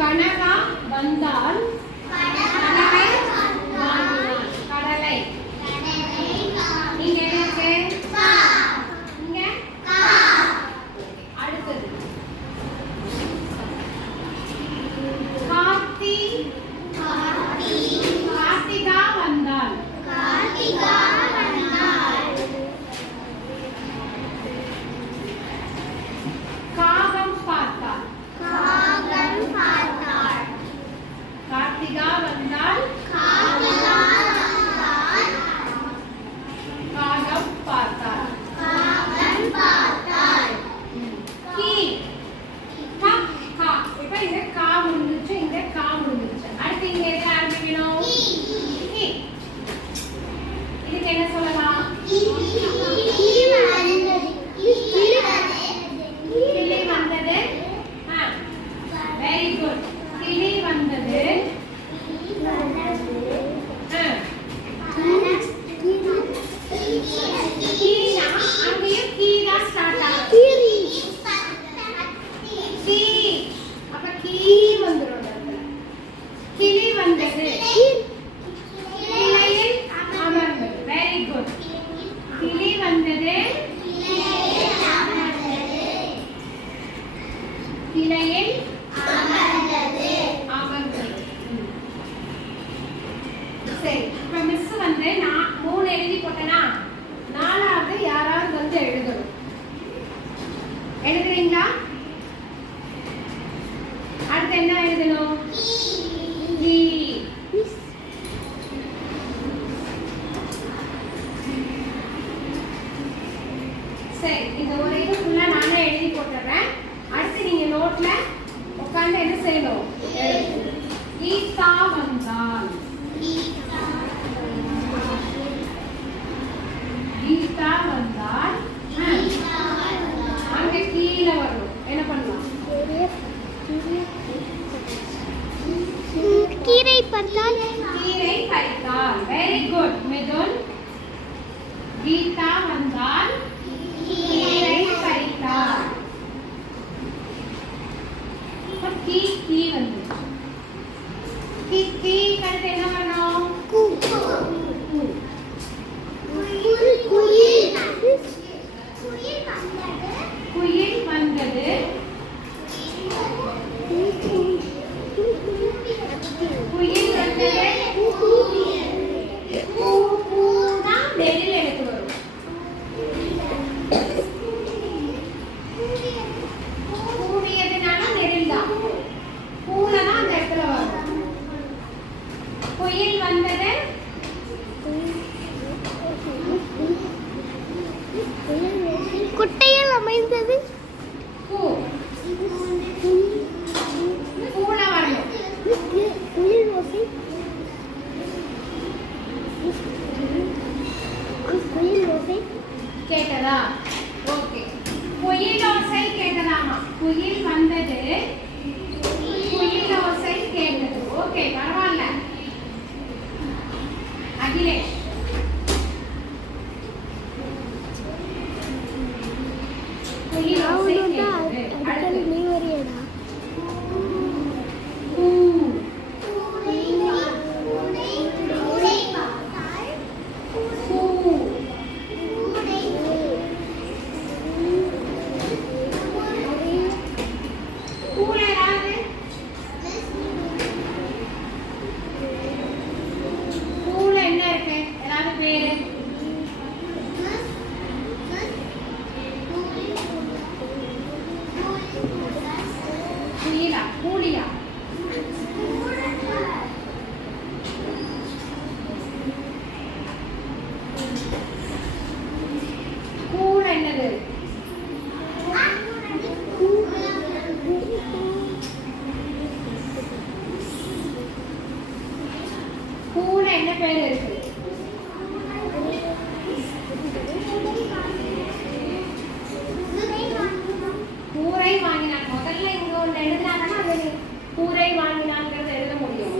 கனகா வந்தால் கீரை பறித்தால் கீரை பறித்தால் வெரி குட் மிதுன் கீதா வந்தால் கீரை பறித்தால் கீ கீ வந்து கீ கீ करते என்ன பண்ணோம் கூ குயில் வந்தது குயில் வந்தது Aguilera. பேர் இருக்கு கூரை வாங்கினான். முதல்ல இங்க ஒன்று எழுதினாங்கன்னா அது கூரை வாங்கினான்ங்கிறத எழுத முடியும்.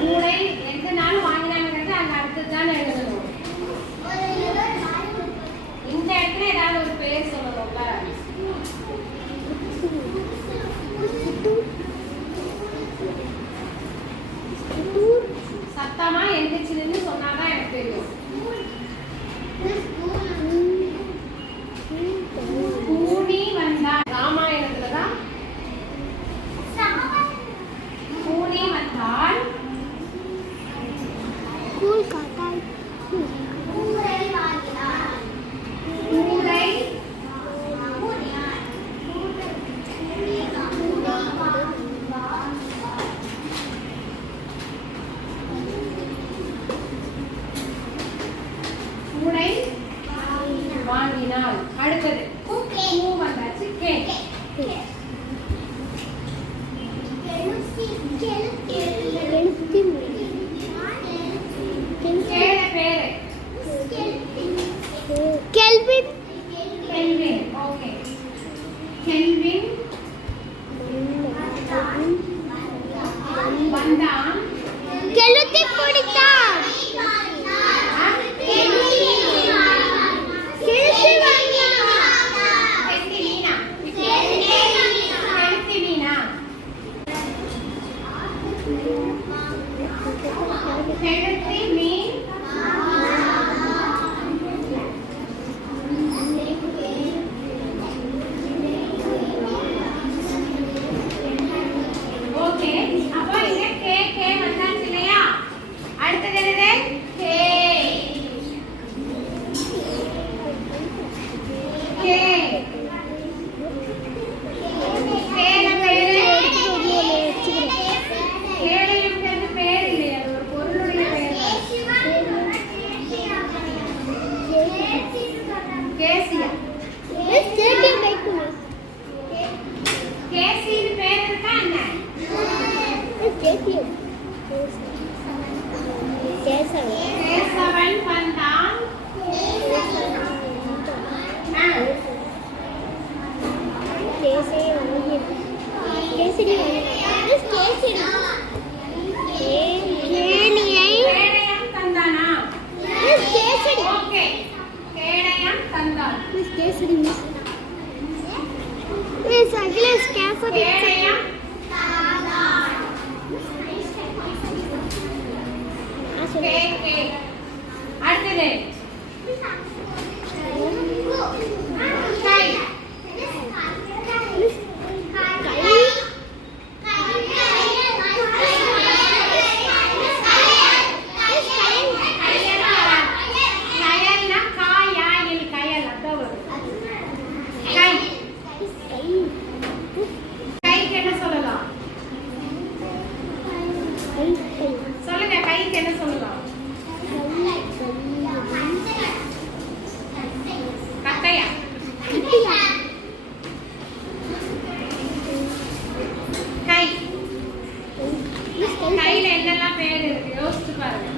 கூரை எந்த நாள் வாங்கினாங்கிறது அந்த அடுத்தது தான் எழுதணும். இந்த இடத்துல ஏதாவது ஒரு பேர் சொல்லணும்ல? ごいから。அடுத்தது கை மிஸ் கை கயல்னா காயாயில் கயல் அதான் வரும் கை கை கைக்கு என்ன சொல்லலாம் கை கை சொல்லுங்க கைக்கு என்ன சொல்லலாம் கட்டையா கை கையில என்னெல்லாம் பேர் இருக்கு யோசிச்சு பாருங்க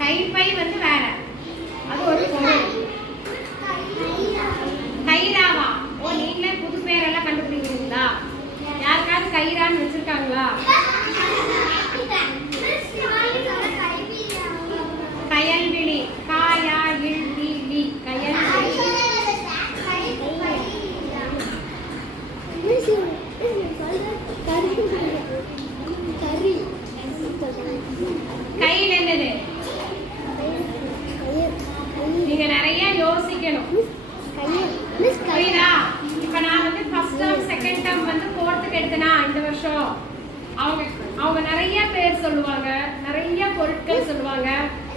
கைப்பை. வந்து வேற. அது ஒரு பொருள். கைராவா. ஓ நீங்களே புது பேரெல்லாம் கண்டுபிடிக்கிறீங்களா? யாருக்காவது கைரான்னு வச்சிருக்காங்களா கயல்விழி காயா இல் வி லி கயல்விழி கையில் என்னது நீங்க நிறைய யோசிக்கணும் புரியுதா இப்ப நான் வந்து ஃபர்ஸ்ட் டேர்ம் செகண்ட் டேர்ம் வந்து ஃபோர்த்துக்கு எடுத்தனா இந்த வருஷம் அவங்க அவங்க நிறைய பேர் சொல்லுவாங்க நிறைய பொருட்கள் சொல்லுவாங்க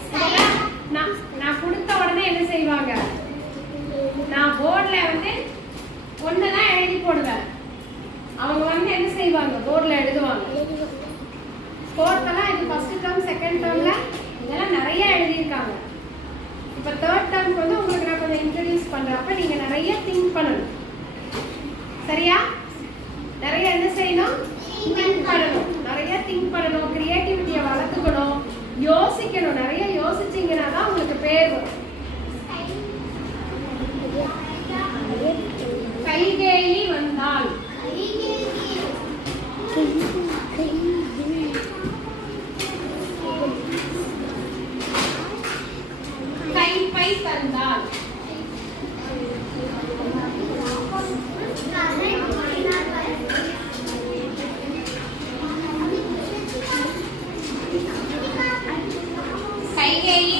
இதெல்லாம் நான் நான் கொடுத்த உடனே என்ன செய்வாங்க நான் போர்டில் வந்து ஒன்று தான் எழுதி போடுவேன். அவங்க வந்து என்ன செய்வாங்க? போர்டில் எழுதுவாங்க. ஃபோர்த்தெல்லாம் இது ஃபஸ்ட்டு டேர்ம் செகண்ட் டேர்மில் இதெல்லாம் நிறைய எழுதியிருக்காங்க. இப்போ தேர்ட் டேர்ம்க்கு வந்து உங்களுக்கு நான் கொஞ்சம் இன்ட்ரடியூஸ் பண்றப்ப நீங்கள் நிறைய திங்க் பண்ணணும். சரியா? நிறைய என்ன செய்யணும்? திங்க் பண்ணணும். நிறைய திங்க் பண்ணணும். கிரியேட்டிவிட்டியை வளர்த்துக்கணும். யோசிக்கணும். நிறைய யோசிச்சீங்கன்னா தான் உங்களுக்கு பேர் வரும். கைகேயி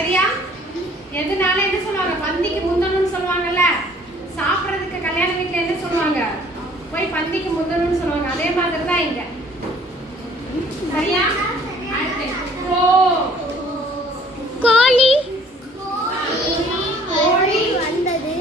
சரியா? எதுனால என்ன சொல்லுவாங்க? பந்திக்கு முந்தணும்னு சொல்லுவாங்கல்ல. சாப்பிடறதுக்கு கல்யாண வீட்டில் என்ன சொல்லுவாங்க? போய் பந்திக்கு முந்தணும்னு சொல்லுவாங்க. அதே மாதிரிதான் இங்க. சரியா? கோ. கோழி. கோழி வந்தது.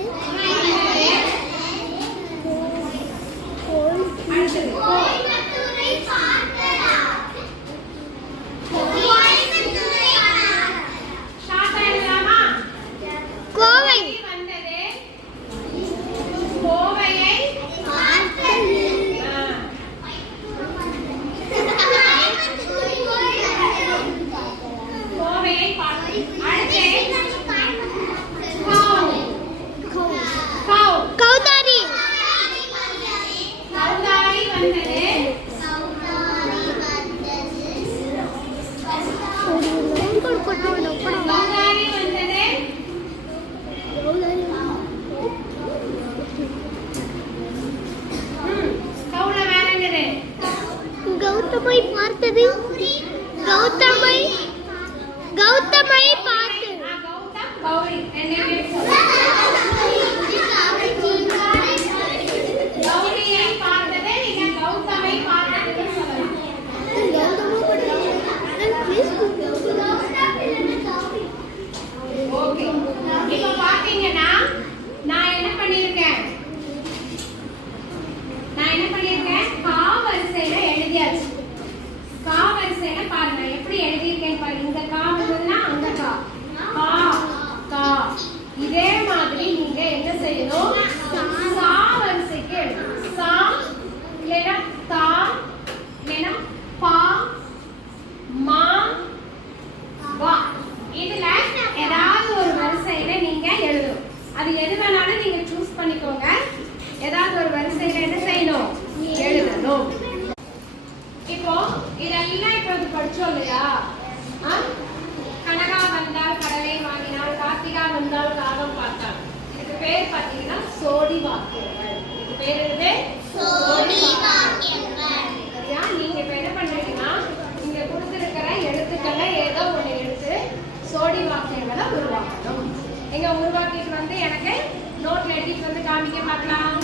இப்போ இதெல்லாம் இப்போ இது படிச்சோம் இல்லையா? ஆ? கனகா வந்தால் கடலை வாங்கினாள் கார்த்திகா வந்தால் காகம் பார்த்தாள். இதுக்கு பேர் பார்த்தீங்கன்னா சோடி வாக்கியங்கள். இதுக்கு பேர் என்னது? சரியா நீங்க இப்ப என்ன பண்றீங்கன்னா இங்க கொடுத்திருக்கிற எழுத்துக்களை ஏதோ ஒண்ணு எடுத்து சோடி வாக்கியங்களை உருவாக்கணும். எங்க உருவாக்கிட்டு வந்து எனக்கு நோட்ல எழுதிட்டு வந்து காமிக்க பார்க்கலாம்.